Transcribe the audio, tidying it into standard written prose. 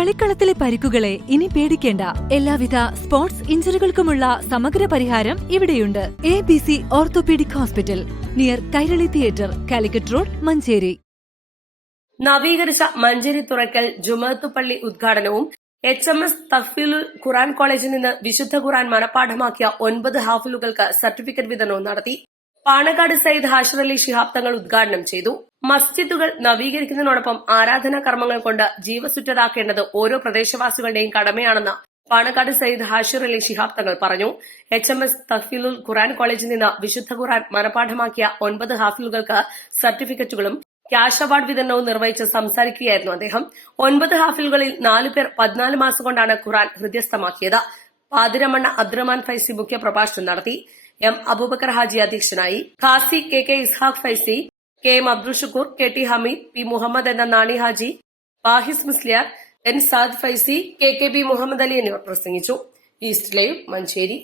കളിക്കളത്തിലെ പരിക്കുകളെ ഇനി പേടിക്കേണ്ട. എല്ലാവിധ സ്പോർട്സ് ഇഞ്ചുറികൾക്കുമുള്ള സമഗ്ര പരിഹാരം ഇവിടെയുണ്ട്. ABC orthopaedic hospital, near Kairali theatre, Calicut road, Manjeri. നവീകരിച്ച മഞ്ചേരി തുറക്കൽ ജുമഅത്തുപള്ളി ഉദ്ഘാടനവും HMS തഫ്സീലുൽ ഖുർആൻ കോളേജിൽ നിന്ന് വിശുദ്ധ ഖുർആൻ മനഃപ്പാഠമാക്കിയ 9 ഹാഫിലുകൾക്ക് സർട്ടിഫിക്കറ്റ് വിതരണവും നടത്തി. പാണക്കാട് സയ്യിദ് ഹാഷിർ അലി ശിഹാബ് തങ്ങൾ ഉദ്ഘാടനം ചെയ്തു. മസ്ജിദുകൾ നവീകരിക്കുന്നതിനോടൊപ്പം ആരാധനാ കർമ്മങ്ങൾ കൊണ്ട് ജീവസുറ്റതാക്കേണ്ടത് ഓരോ പ്രദേശവാസികളുടെയും കടമയാണെന്ന് പാണക്കാട് സയ്യിദ് ഹാഷിർ അലി ശിഹാബ് തങ്ങൾ പറഞ്ഞു. HMS തഫ്സീലുൽ ഖുർആൻ കോളേജിൽ നിന്ന് വിശുദ്ധ ഖുർആൻ മനഃപ്പാഠമാക്കിയ 9 ഹാഫിലുകൾക്ക് സർട്ടിഫിക്കറ്റുകളും ക്യാഷ് അവാർഡ് വിതരണവും നിർവഹിച്ച് സംസാരിക്കുകയായിരുന്നു അദ്ദേഹം. 9 ഹാഫിലുകളിൽ 4 പേർ 14 മാസം കൊണ്ടാണ് ഖുർആൻ ഹൃദയസ്ഥമാക്കിയത്. പാതിരമണ്ണ അബ്ദുറഹ്മാൻ ഫൈസി മുഖ്യ പ്രഭാഷണം നടത്തി. M അബൂബക്കർ ഹാജി അധ്യക്ഷനായി. Khasi KK Ishaq Faizy, KM Abdul Shukkur, KT Hameed, P Muhammad എന്ന നാണി ഹാജി, ബാഹിസ് മുസ്ലിയാർ, N സാദ് ഫൈസി, KKB മുഹമ്മദ് അലി എന്നിവർ പ്രസംഗിച്ചു. East Live, Manjeri.